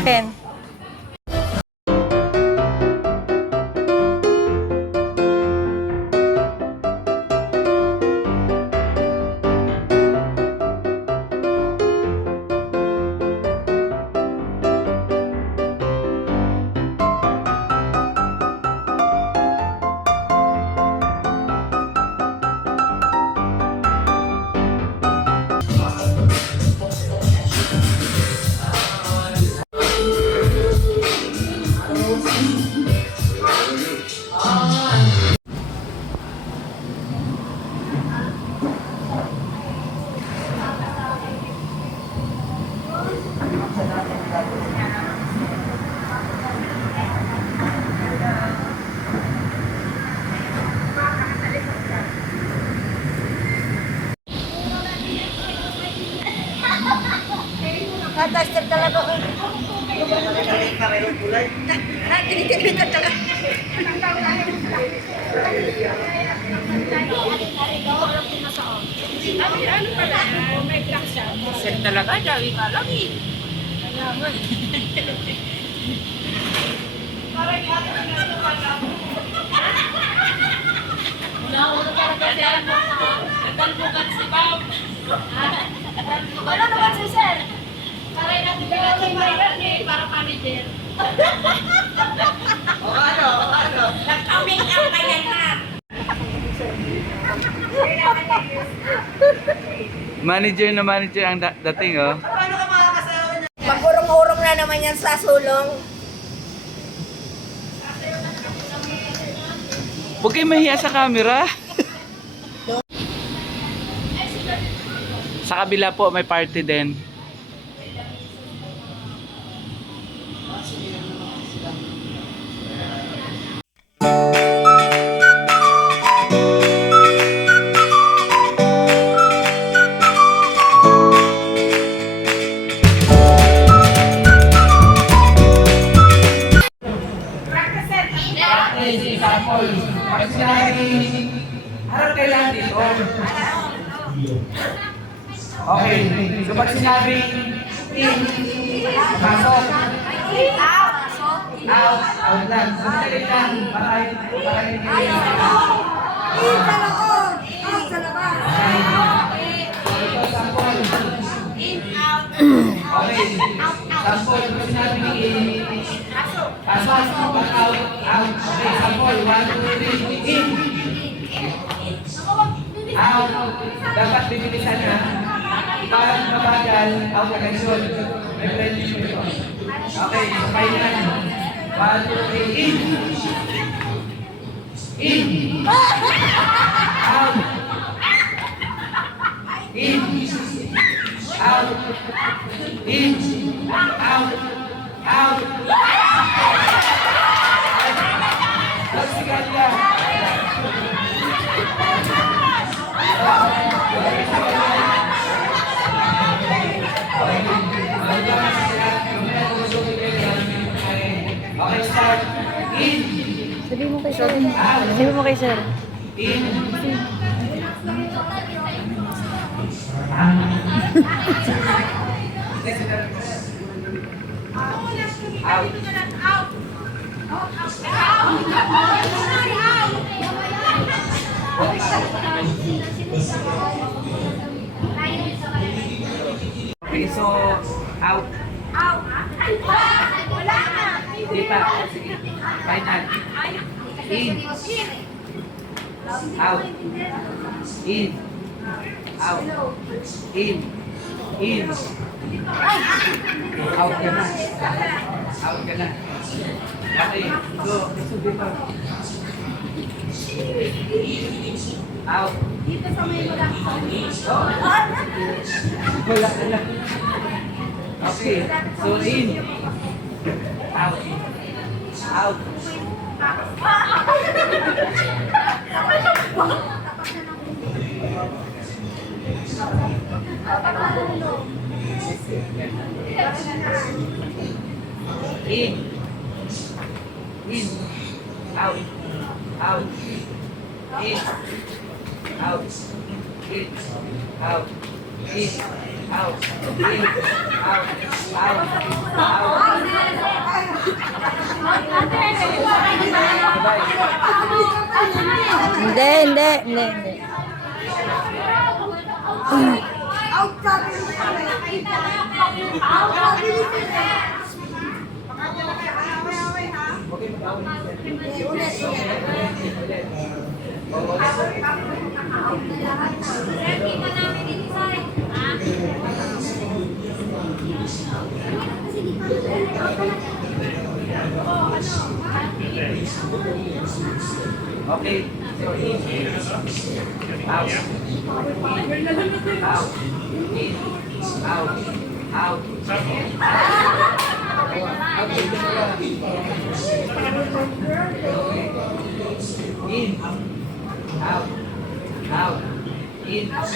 akin. Taster talaga ko. Tinitigil ka talaga. Ano pala? May crack siya. Set talaga, dali ka lang eh. Una talaga siya. Natalbukan si Pao. Ano naman si Sir? Karay natin para manager. O ano? Nag-coming up kaya na. Manager ang dating, oh. Paano ka makakasawa niya? Magurong-urong na naman yan sa sulong. Huwag kayo mahiya sa camera. Sa kabila po, may party din. Harap kailangan dito. Okay. So pag sinabi in, pasok. Out lang. So dali lang. Para okay. Sample. Pag sinabi in, pasok. Out. Okay. Sample. 1, 2, 3. In. Out. Dapat bibilisan na. Pag mabagal, out agad yun. May friendly ito. Okay, sabay na. 1, 2, 3, in. In. Out. In. Out. In. Out. Out. Tapos sigat ka. Okay, start. In. Sabihin mo kay Sir. Sabihin mo kay Sir. In. Out. Okay, so out. Di pa. Sige. Final. In. Out. In. Out. In. In. Out ka na. Out ka na. Okay. Go. Out. Dito sa may wala. Wala ka na. Okay. So in. Out. Out. In. In. Out. Out. In. Out. In. Out. In. Out. In. Out. Out. Out. Hindi. Out sabi mo sa akin. Out sabi mo sa akin. Okay. So, in. Out. Out. In. Out. Out. In. Out.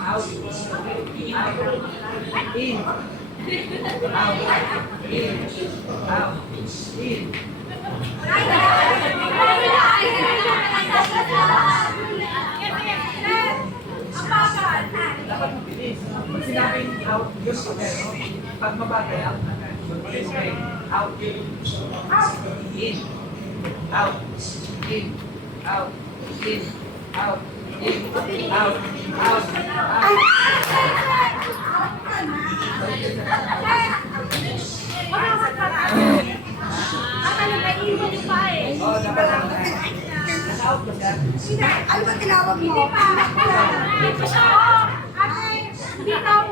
Out. In. Out. In. Out. In. Out. In. Dapat mabilis. Pag sinabing out, yun pa pero. Pag mabagal, out na. Okay. Out. In. Out. In. Out. In. Out. In. Out. Out. Out. Oh, dapat lang na. Naka-out ba siya? Ano ba tinawag mo? Dito siya. Ate, bitaw.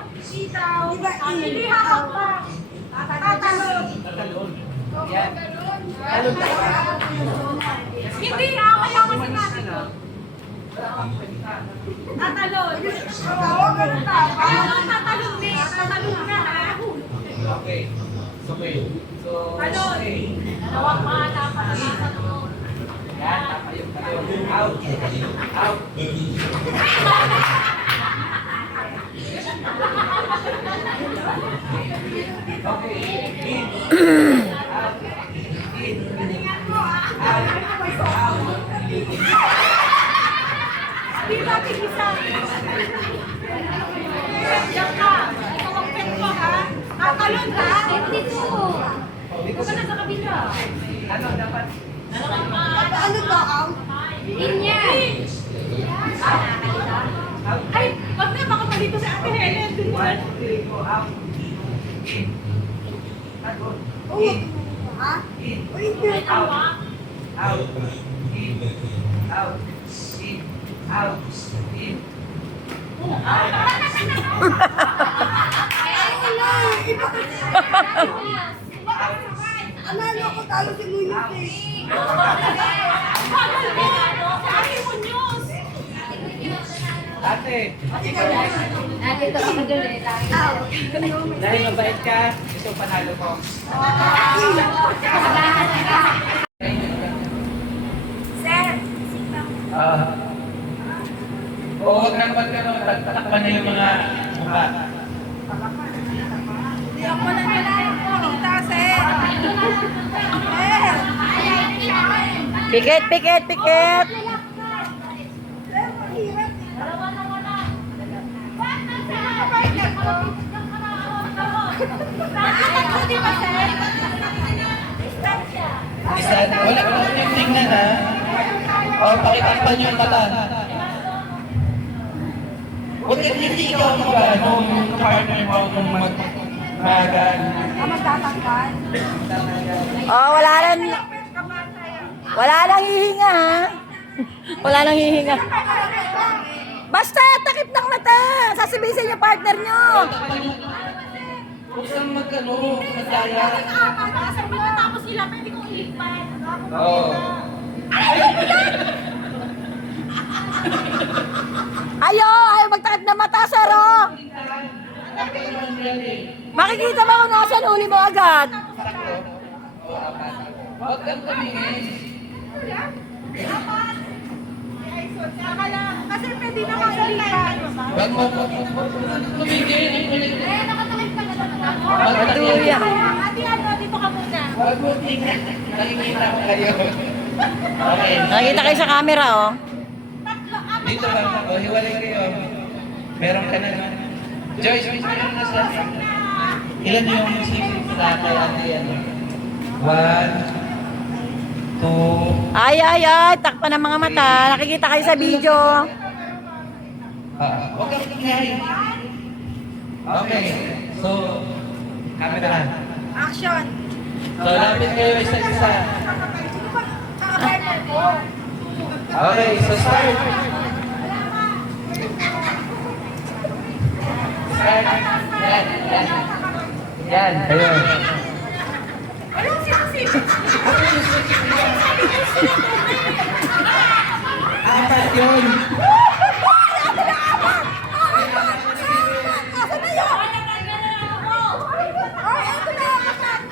Hindi hawak pa. Tatalon. Tatalon. Yan. Talon ka ba? Hindi, kailangan sinabi ko. Tatalon. Tatalon na ha. Okay. Okay. So, Talon. okay. Dalawang mata para sa talon. Yan, tama yung talon. Out. Out. Okay. In. Out. In. Out. Out. Di ba tigisa? Diyan ka. Ito ang pet ko ha. Tatalon ha. Dito. Ikaw ka na sa kabila. Ano dapat? Ano ba out? Inya. Ay, wag na baka malito sa Ate Helen. 1, 2, 3, go out. In. Talon. Oh, In. ha? In. O hindi. Out. Out. In. Out. In. Out. In. Analo ko talo si Munyos eh. Bagal mo. Sa Ate Muñoz. Ate, Nandito ka madali. dahil mabait ka, ito panalo ko. Sir, Huwag nang magtakpan na yung mga mukha. hindi ako nakita, sir. Sir. Pikit. Sir, mahirap. Di ba, sir? Wala yung tingnan ha. O, pakitakpan yung mata. Huwag hindi ikaw yung partner mo kung magaan. Magtatanggal. Oh, wala nang hihinga ha. Wala nang hihinga. Basta takip ng mata. Sasabihin sa inyo partner nyo. Huwag kang magdaya. Sir, pagkatapos nila, pwede kong ilipat. Oo. Ayaw magtakip ng mata, sir, oh. Makikita ba kung nasa huli mo agad? Huwag kang tumingin. Kasi pwede na mag-ilipat. Huwag mo tumingin. Matuya. Ate, ano, dito ka muna. Huwag mo tingnan. Nakikita ko kayo. Okay. Nakita kayo sa camera, oh. Dito lang ako. Hiwalay kayo. Meron ka na naman. Joyce, ilan na sila? Ilan yung sisig sa kay ate ano? 1, 2, Ay, takpan ng mga mata. Nakikita kayo sa video. Huwag kang ingay. Okay. So, camera. Action! So, lapit kayo isa-isa. Okay, so start. Start. Yan. Ayun. Apat yun.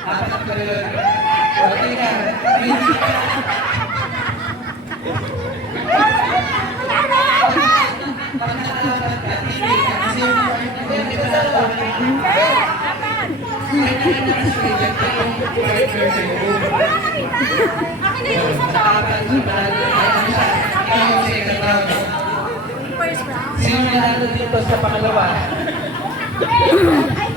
Apat na yun. Okay na. Sino nanalo dito sa pangalawa? Sino nanalo dito?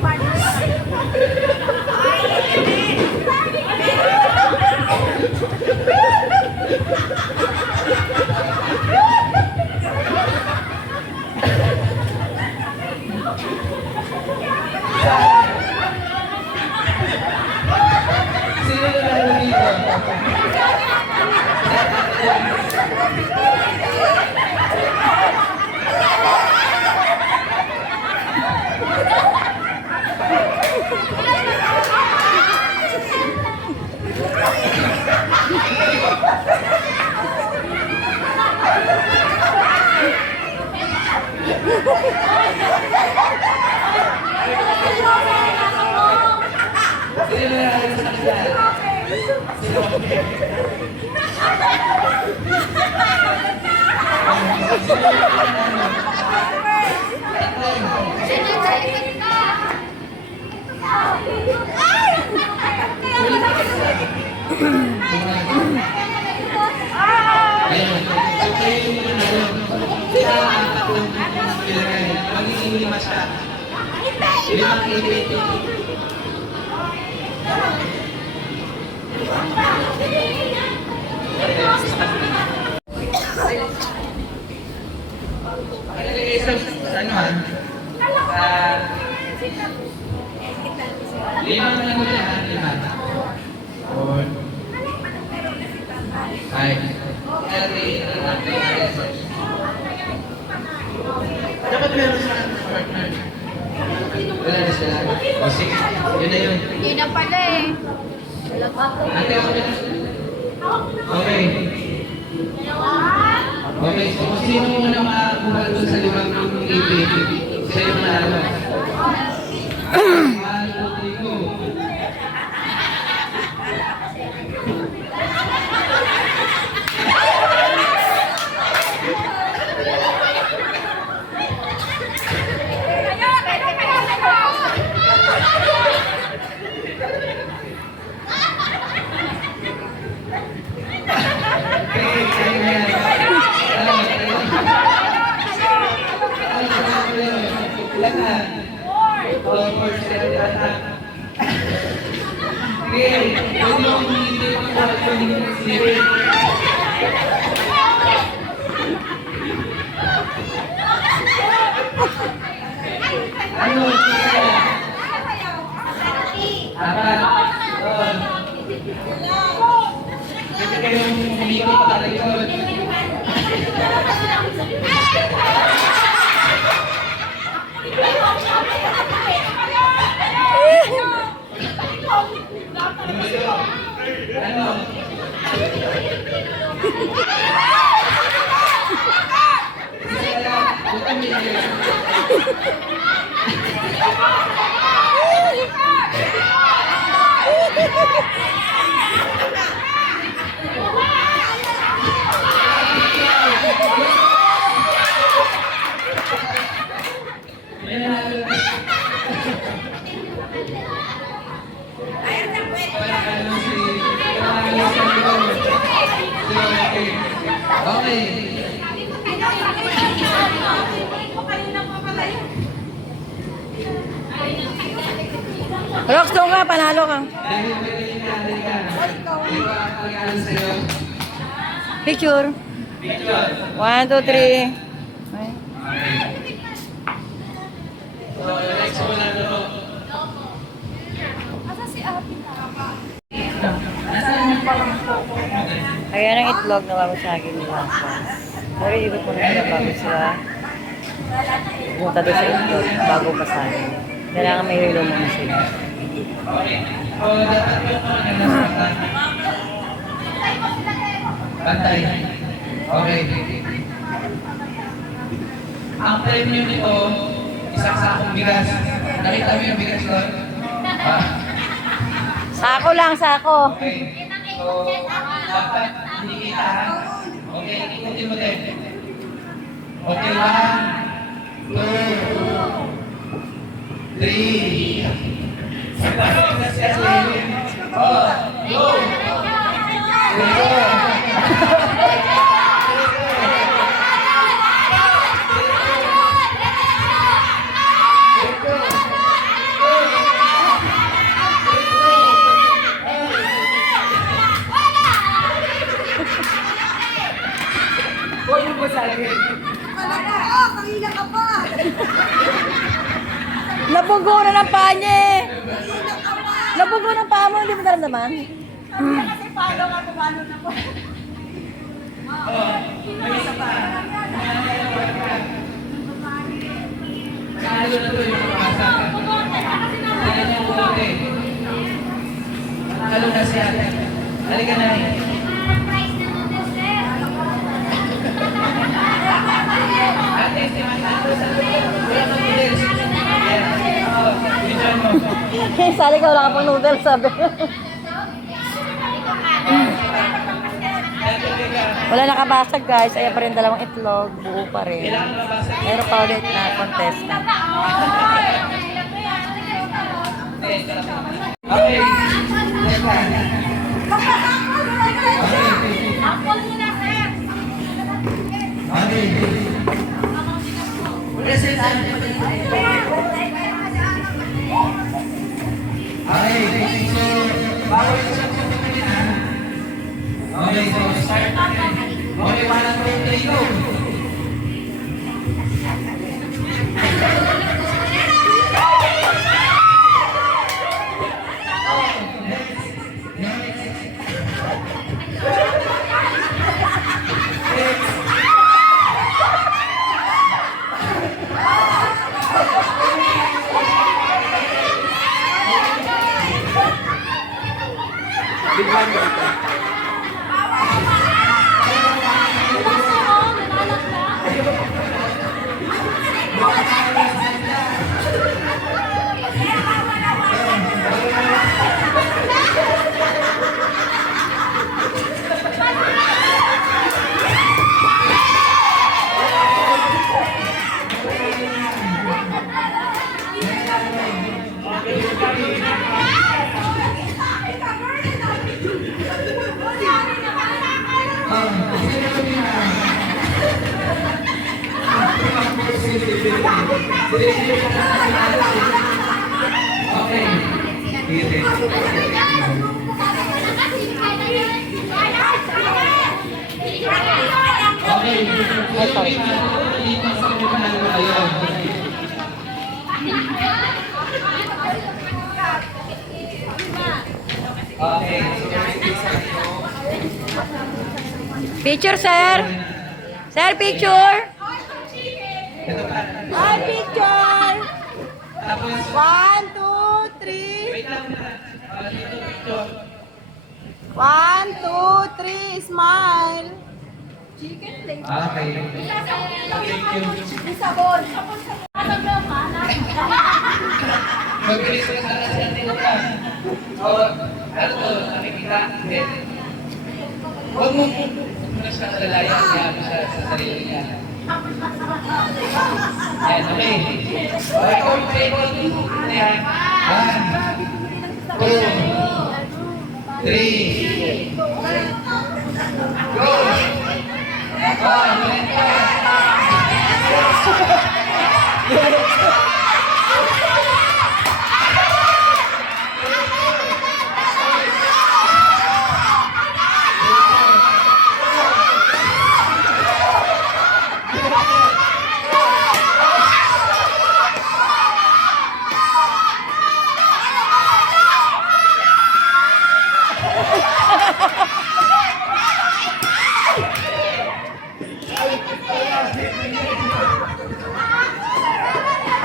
Sino nanalo sa kanila? Ayun. So, kayo yung nanalo. Sila ang tatlong ilagay. Magiging 5 siya. 5 ipit. Nakalagay sa ano ha? Limang ano yan? 5. 4. Dapat meron sa partner. Wala na sila. O sige, yun na yun. Yun na pala eh. Ate, okay na. Okay. Okay, so kung sino muna makakuha doon sa 5 ipit, siya yung manalo. 1, 2, 3, go. Okay. Rox, doon ka, panalo ka. Picture. 1, 2, 3. Ayan ang itlog na babasagin nila. Pero ikot mo na sila bago sila pumunta doon sa itlog bago basagin. Kailangan may hilo muna sila. Pantay. Okay. Ang premium nito, isang sakong bigas. Nakita mo yung bigas doon? Sako lang, sako. Okay. So, dapat hindi kita ha? Okay, ikutin mo din. Okay, 1, 2, 3. Oh, go! Huwag mo basagin. Kanina ka pa. Nabugo na ng paa niya eh. Nabugo ng paa mo, hindi mo naramdaman? Kasi paano nga paano na po. Kalo na to yung pumasa. Kaya niya bumote. Kalo na siya. Halika na eh. Ate, si Manalo sa wala kang noodles. Enjoy mo. Sali ka, wala ka pang noodles, sabi. Wala nakabasag guys, ayan pa rin dalawang itlog, buo pa rin. Meron pa ulit na contestant. Okay. Next one. Apple muna, sir. Okay. Present. Okay, so, bawal yung isang pagkakalin ha. Okay, so, start natin. Okay, 1, 2, 3, go! Picture, sir. Sir, picture. Hi, picture. 1, 2, 3. 1, 2, 3. Smile. Chicken plate. Okay. Sabon. Sabon sa Mabilis ko sana sa ating upas. So, ano to? Nakikita? Hindi. Huwag mo muna siya kalalayan niya sa sarili niya. Yan, okay. Okay, kung table, ano yan? 1, 2, 3. Go!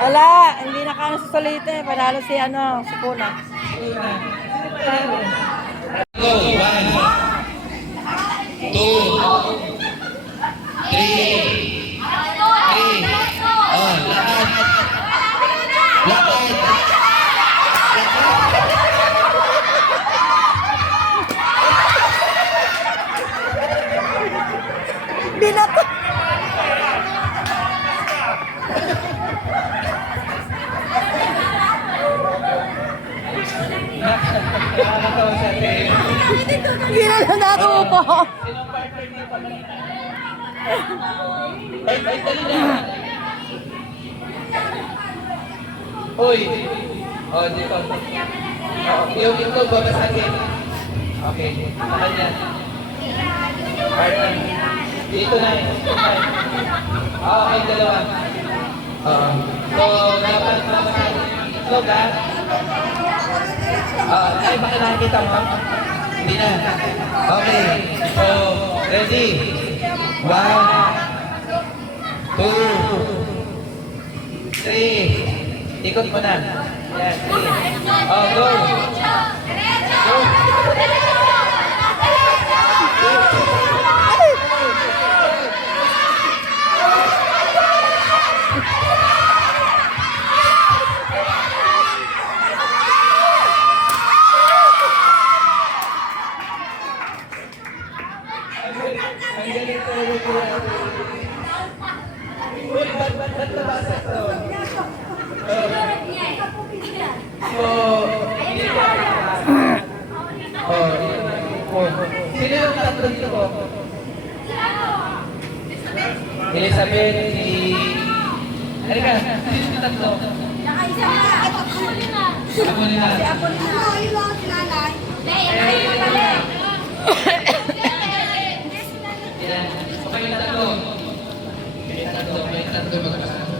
Wala, hindi nakano sa solite. Panalo si ano, si Kuna. Go, 1, 2, 3. Oh, lahat. Lahat. Binato. Nakakatawa sa atin. Ginala na ako po. Sinong partner niyo pa man? Ay, dali na. Uy. Oh, dito. Oh, yung itlog ba sa akin? Okay. Sa kanya. Partner. Dito na eh. Ah, okay, dalawa. Oo. So, dapat itlog ha? Ay, baka nakikita mo? Hindi na. Okay. So, ready? 1, 2, 3. Ikot mo na. Yan, 3. Oh, go. Go. Ang galing talaga kuya. Uy, ba't nabasa to? So, hindi ka sino yung tatlo dito ko? Elizabeth, si... Halika, sino yung tatlo? Ako nila. Yan. Okay yung tatlo. Okay yung tatlo magkasama.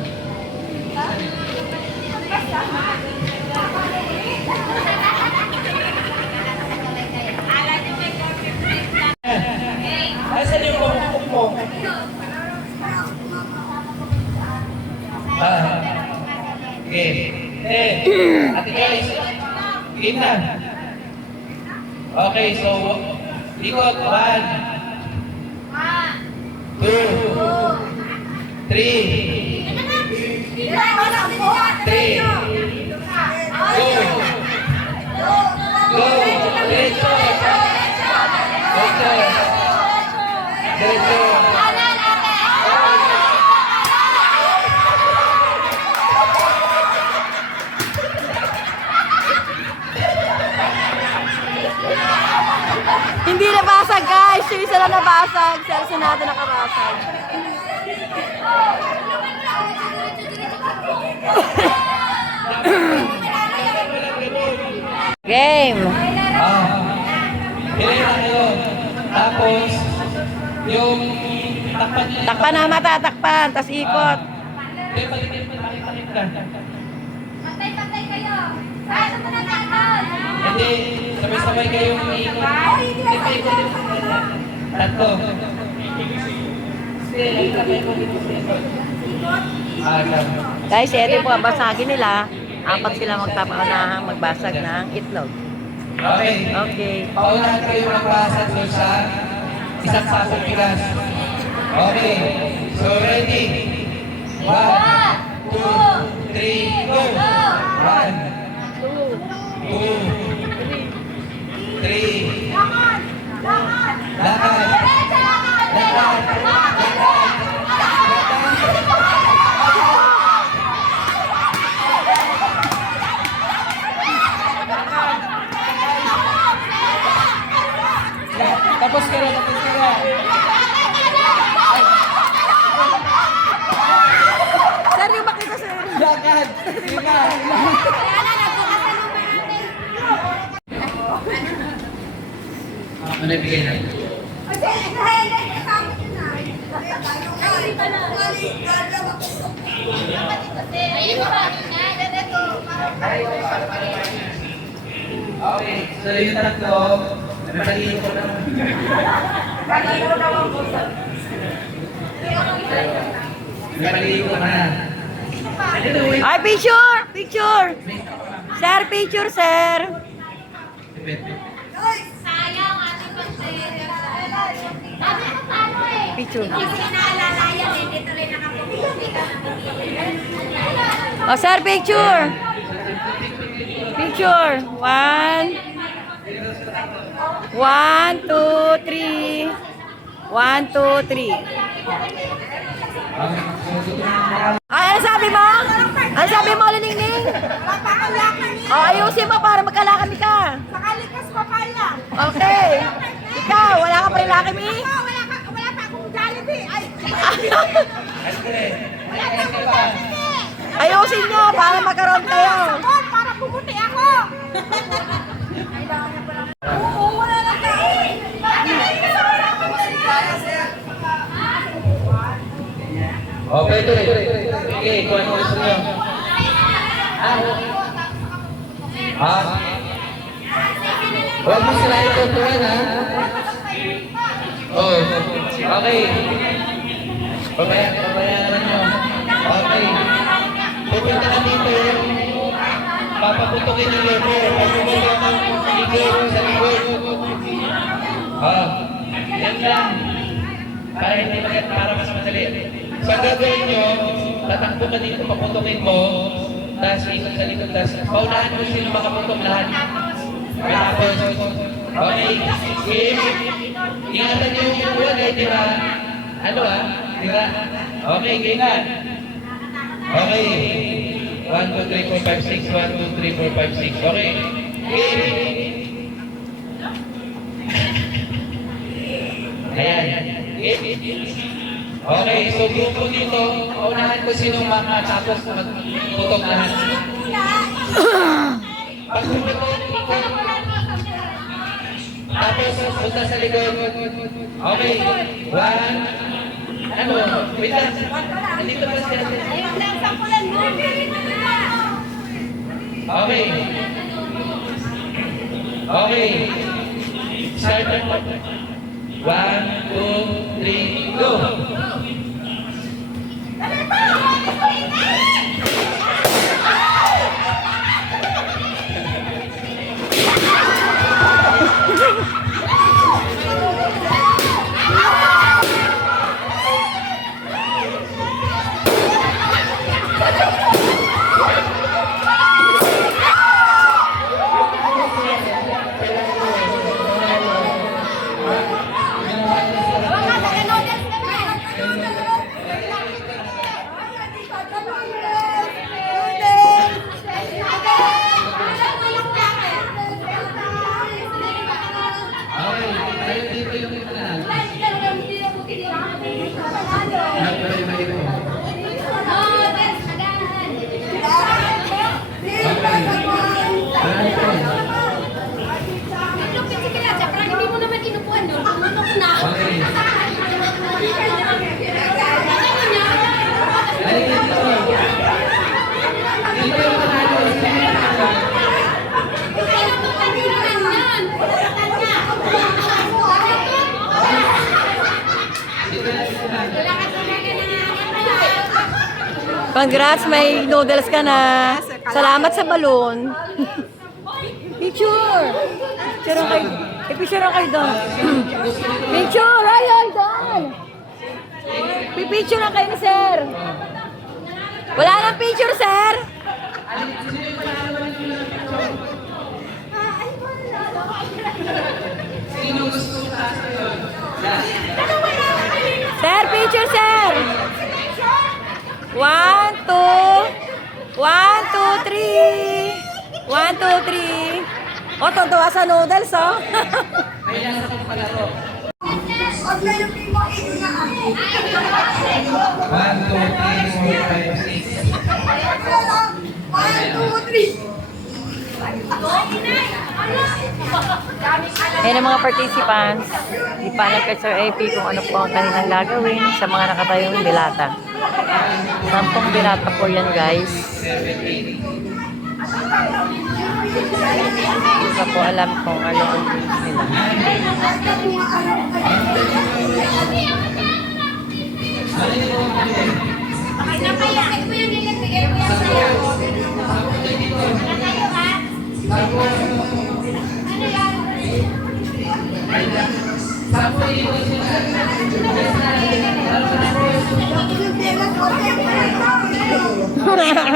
Asan yung pangkukupong? Okay. Ate guys, game na. Okay, so, ikot, 1, 2, 3. 3. Go. Go. Diretso. Diretso. Diretso. Hindi nabasag guys. Yung isa lang nabasag. Si Arsenado nakabasag. Game. Pili na kayo. Tapos, yung takpan niya. Takpan na mata, takpan. Tapos ikot. Hindi, palit ka. Patay kayo. Saan mo natakot? Hindi, sabay-sabay kayong iikot. Hindi pa ikot yung tatlo. Sige, nagtapay ko dito sa ikot. Guys, ito po ang basagin nila. Apat sila magbasag ng itlog. Okay. Okay. Paunahan kayo magbasag doon sa isang sapong pilas. Okay. So, ready? 1, 2, 3, go! 1, 2, 3. Lakad! Lakad! Tapos ka na. Sir, yung makita sir. Lakad! Lima! Ano ibigay na? Okay, so yung tatlo, maliit ko lang. Maliit ko na. Ay, picture! Picture! Sir, picture, sir! Sayang, ate Consuelo. Sabi ko paano eh. Picture. Kasi naalala yan eh. Dito rin nakapuputi ka. Oh, sir, picture! Picture! 1, 2, 3. 1, 2, 3. Ay, ano sabi mo? Ano sabi mo, Liningning? Oh, ayusin mo para magkalakami ka. Makalikas pa kaya. Okay. Ikaw, wala ka pa rin lakami? Wala pa akong Jollibee. Ay, wala pa akong Jollibee. Ayusin nyo para magkaroon kayo. Sabon para pumuti ako. Oo, wala na tao. Okay, ito. Okay, kung ano gusto nyo. Huwag mo sila itutuan, ha? Oh, okay. Pabaya naman nyo. Okay. Pupunta ka dito. Papaputukin yung lever. Papupunta ka ng lever sa likod. Yan lang. Para mas madali. Sa gagawin nyo, tatakbo ka dito, paputukin mo, tapos ikot sa likod, tapos paunahan mo sila makaputok lahat. Tapos, okay, game. Ingatan nyo yung uwan eh, di ba? Ano di ba? Okay, game na. Okay. 1, 2, 3, 4, 5, 6. 1, 2, 3, 4, 5, 6. Okay. Game. Ayan. Game. Okay, so grupo dito, unahan ko sinong makatapos magputok lahat. Pag pumutok, tapos punta sa likod. Okay, 1. Wait lang. Nandito pa siya. Ayun lang sa kulan mo. Okay. Okay. Start na. 1, 2, 3, go! Congrats, may noodles ka na. Salamat sa balloon. Picture! Picture ang kayo. Picture ang kayo doon. Picture! Ayun, doon! Pipicture ang kayo ni sir. Wala nang picture, sir! Sir, picture, sir! 1, 2, 1, 2, 3. 1, 2, 3. O, tuntua sa noodles, oh. May nasa kong palaro. Pag may lupi mo, ito na ako. 1, 2, 3, 4, 5, 6. Wala lang. 1, 2, 3. Ayan ang mga participants. Di pa alam kay Sir AP kung ano po ang kanilang gagawin sa mga nakatayong dilata. 10 dilata po yan, guys. Hindi pa po alam kung ano ang rules nila. Okay na kaya. Ito yung nilagay mo yan. Wala lang.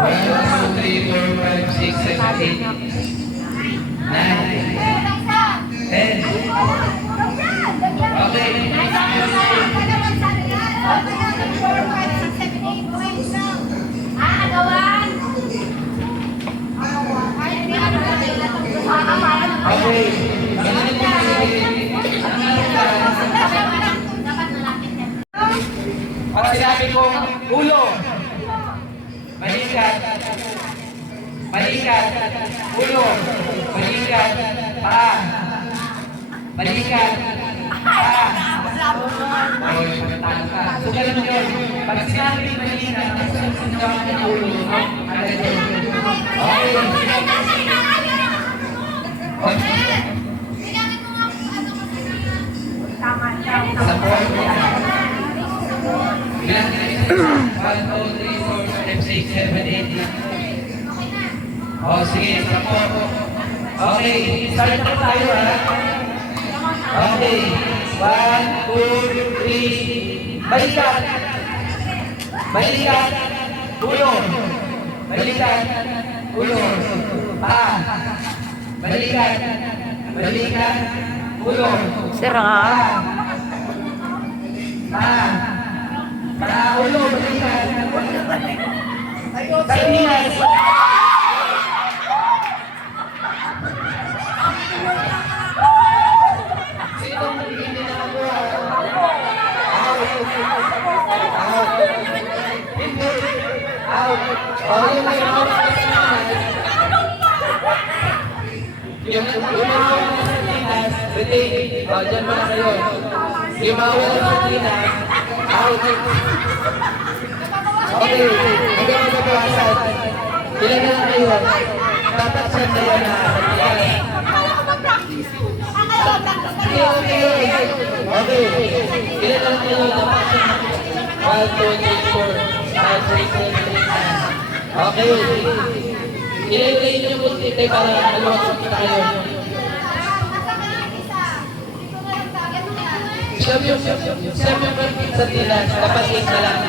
1, 2, 3, 4, 5, 6, 7, 8, 9, 10. Pag sinabi kong ulo, balikat, balikat, ulo, balikat, paa, balikat, paa. Oh, tama ka. So, ganun yun. Pag sinabi ng balikat, sinabi ng ulo, agad yun. Okay. Sa point. Bilang 1, 2, 3, 4, 5, 6, 7, 8. Oh, sige, sampo. Okay, start na tayo ha. Okay, 1, 2, 3. Balikat. Balikat. Ulo. Balikat. Ulo. Paa. Balikat. Balikat. Ulo. Sira. Paa. Paa. Ulo. Balikat. Sardinas. Sinong hindi na ako? Out. Oh, yung may mga yung mga Sardinas, retain. Oh, dyan mo na kayo. Yung mga Sardinas, out. Okay, hindi mo nabawasan. Ilan na lang kayo? Dapat sandayan na. Okay, ilan na lang kayo? Dapat sandayan. 1, 2, 3, 4, 5, 6, 7, 8, 9. Okay. Ilay-ilay niyo po tayo para maluwag kita kayo. Siyam yung Sardinas, dapat 8 na lang.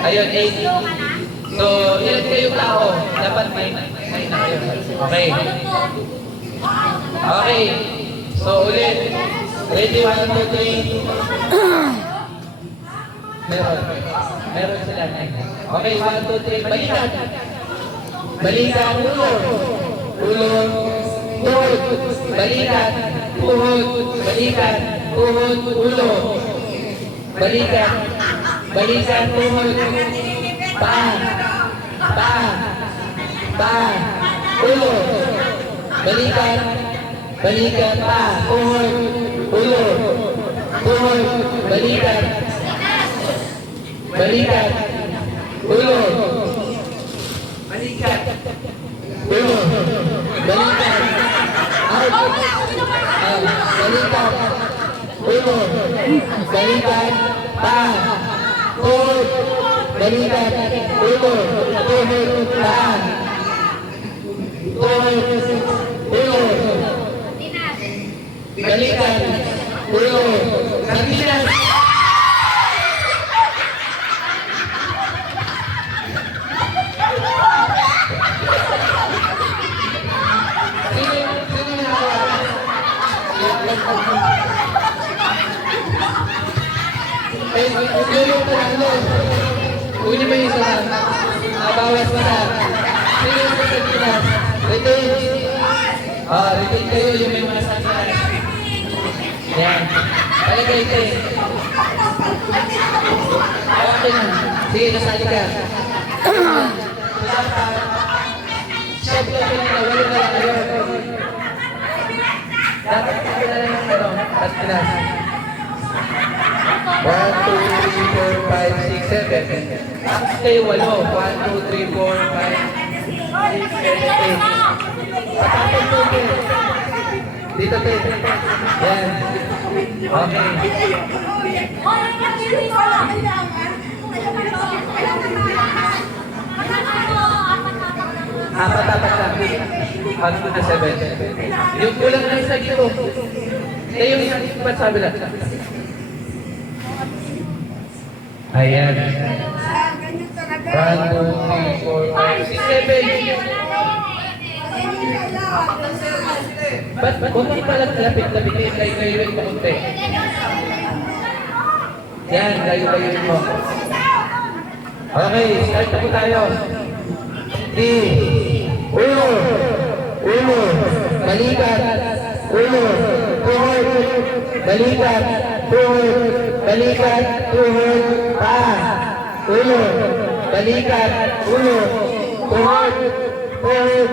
Ayun, 8. So, ilan kayong tao? Dapat 9 na kayo. Okay. Okay. So, ulit. Ready, 1, 2, 3. Meron sila 9. Okay, 1, 2, 3. Balikat. Balikat, ulo. Ulo. Tuhod. Balikat. Tuhod. Balikat. Tuhod. Ulo. Balikat. Balikat. Tuhod. Paa. Paa. Paa. Ulo. Balikat. Balikat. Paa. Tuhod. Ulo. Tuhod. Balikat. Balikat. Ulo. Balikat. Ulo. Balikat. Out. Balikat. Ulo. Balikat. Paa. Tuhod. Balikat. Ulo. Tuhod. Paa. Tuhod. Ulo. Balikat. Ulo. Sardinas. Uli mo yung isa na. Nabawas mo na. Sino yung Sardinas? Retain. Retain kayo yung may mga Sardinas. Yan. Palagay kayo. Okay na. Sige, nasali ka. Siyempre, wala na lang kayo. Dapat ito na lang ano, at pinas. 1, 2, 3, 4, 5, 6, 7. Tapos kayo 8. 1, 2, 3, 4, 5, 6, 7, 8. Patapos po kayo. Dito tayo. Yan. Okay. Apat lang. 1, 2, 7. Yung kulang lang sa dito. Kaya yung isang ba't sabi lang? Ayan. 1, 2, 3, 4, 5, 6, 7. Ba't huwag mo palang lapit-lapitin, layo-layoin mo kunti. Yan, layo-layoin mo. Okay, start na po tayo. 3, 1, balikat, 1, tuhod, balikat, tuhod, balikat, tuhod, paa, 1, balikat, 1, tuhod, tuhod,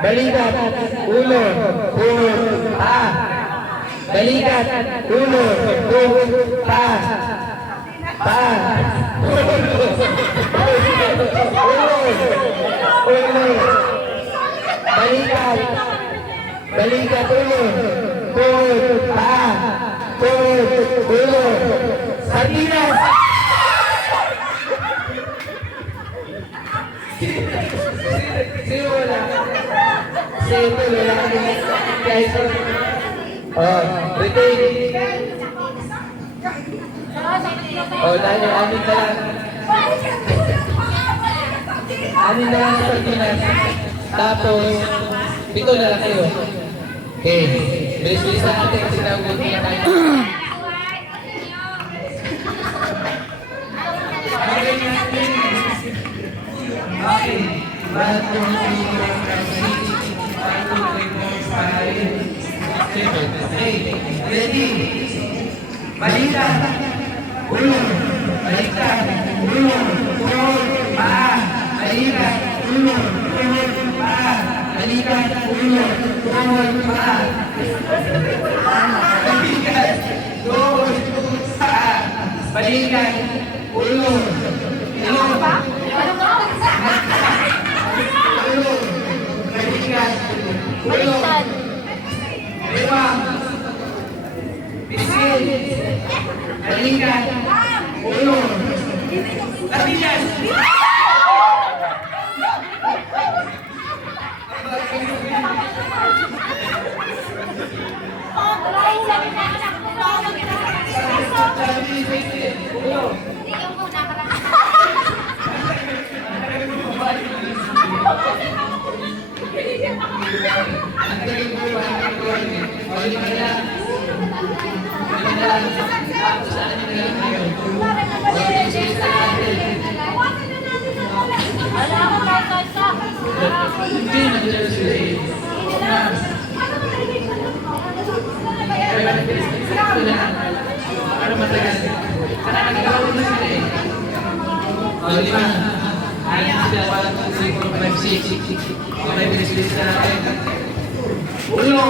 balikat, 1, tuhod, paa, balikat, 1, tuhod, paa, paa, balikat, ulo, tuhod, paa, tuhod, ulo, sardinas! Sino wala? Sino wala? Guys, retain. Dahil amin na lang. Amin na lang sa sardinas. Tapos, 7 na lang kayo. Okay. Bilis-bilis natin kasi nagugutin na tayo. Okay. 1, 2, 3, 4, 5, 6, 1, 2, 3, 4, 5, 6, 7, 8. Ready? Balikan. Ulo. Balikan. Ulo. Tuhod. Paa. Balikan. Ulo. Tuhod. Paa. Balikan. Ulo. Tuhod. Paa. Balikan. Tuhod. Paa. Balikan. Ulo. Ilong. Ulo. Balikan. Ulo. Lima. Pisil. Balikan. Ulo. Sardinas. Para matagal. Karena nagkakaroon na sila eh. Lima. Ayan sila. 1, 2, 3, 4, 5, 6. Okay, bilis-bilis na natin. Ulo.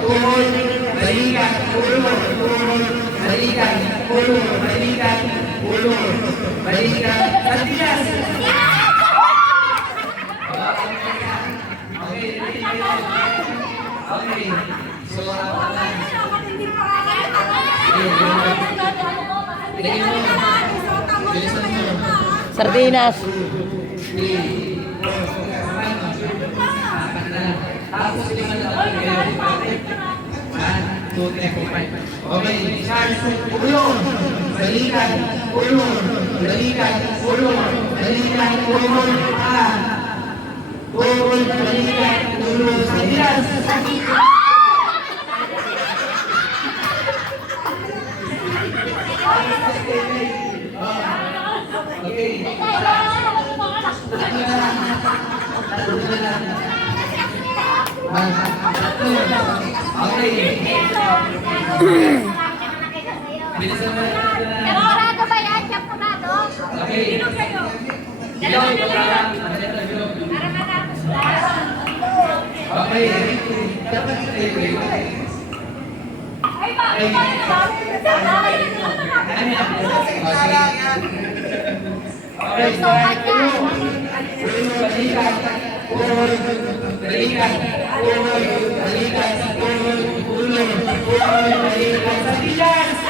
Tuhod. Balikan. Ulo. Tuhod. Balikan. Ulo. Balikan. Ulo. Balikan. Sardinas. Okay. So, Sardinas. tapos 5 na lang kayo. 1, 2, 3, 4, 5. Okay, charge. Ulo. Balikan. Ulo. Balikan. Ulo. Balikan. Ulo. Ulo. Balikan. Ulo. Sardinas. Okay. Okay. Bilisan mo na. Pero orado ba yan? Champurado? Okay. Inom kayo. Dalawa na lang. Para matapos na. Okay. Okay, balikan. Balikan. Balikan. Balikan.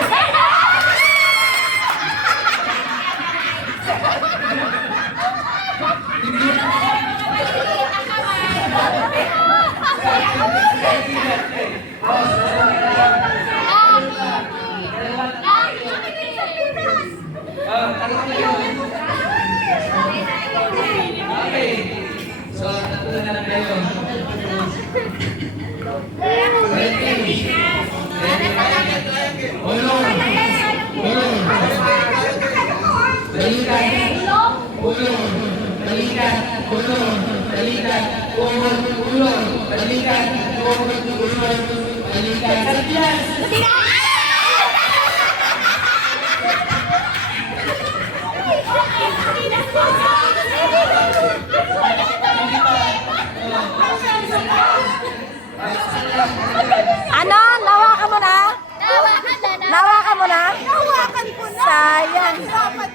Okay. So, tatlo na lang kayo. Ulong. Ulong. Balikan. Ulong. Balikan. Ulong. Balikan. Ulong. Ulong. Balikan. Ulong. Ulong. Balikan. Sardinas. Ano? Nawakan mo na? Nawakan mo na? Hawakan ko na. Sayang. Dapat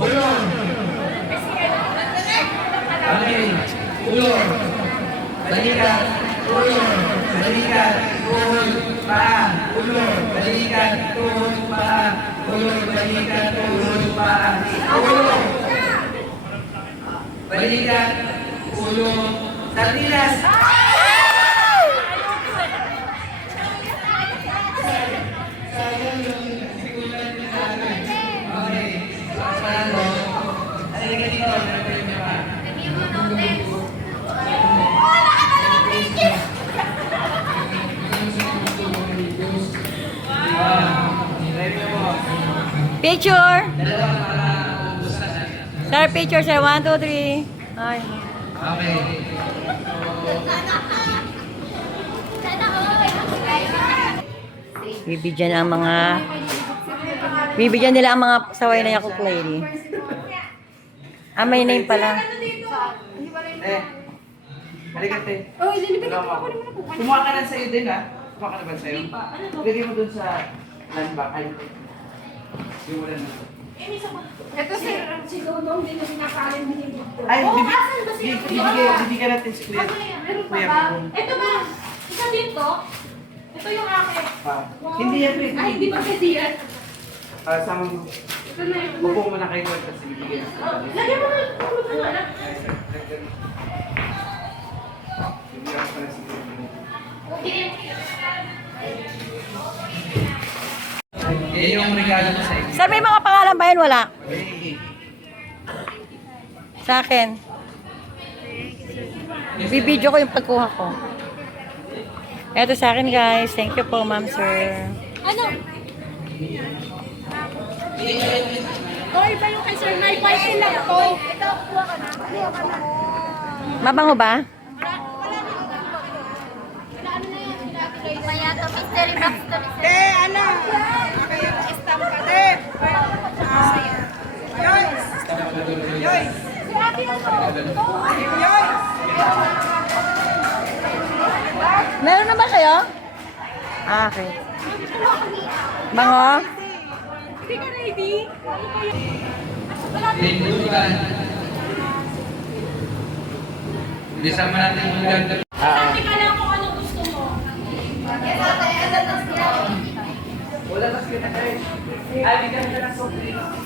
Ulong. Okay. Ulong. Balikan. Ulong. Balikan. Tuhod. Paa. Ulong. Balikan. Tuhod. Paa. Ulong. Balikan. Tuhod. Paa. Ulong. Balikan. Ulong. Sardinas. Okay. Panalo. Halika dito. Halika dito. Picture. Sir, picture, sir. 1, 2, 3. Ay. Okay. Bibigyan ang mga... Bibigyan nila ang mga saway na Yakult Lady. Ah, may name pala. Eh. Halika, te. Oh, ililibig ako. Ako naman ako. Kumuha ka na sa'yo din, ha? Kumuha ka na ba sa'yo? Lagay mo dun sa landback. Ay, simulan mo. Ito sir, siguro doon din na pinakain binibig ko. Ay, Oh, asan ba siya? bibigyan natin si Kuya. Meron pa Kuya ba? Pagong. Ito ba? Isa dito? Ito yung akin. Ah, hindi yan, pre. Ay, hindi ba pwede yan? Sama mo. Ito na yung... Upo mo na kayo doon kasi bibigyan natin. Oh, lagyan mo na. Tulog mo na. Bibigyan ko na si Kuya. Okay. Yan yung regalo ko sa inyo. Sir, may mga pangalan ba yun? Wala. Hey. Sa akin. Bibidyo ko yung pagkuha ko. Eto sa akin, guys. Thank you po, ma'am, sir. Ano? Oh, iba yung kay Sir May Party lang to. Ito, kuha ka na. Kuha ka na. Mabango ba? Mamaya to, mystery box to. ano? Ako yung stamp ka din. Joyce. Joyce. Si ate na to. Joyce. Meron na ba kayo? Ah, okay. Bango? Hindi ka ready? Lindugan. Bilisan mo natin yung ganda. Sabi ka lang kung anong gusto mo. Wala na sila kayo. Ay, bigyan ka na soft drinks.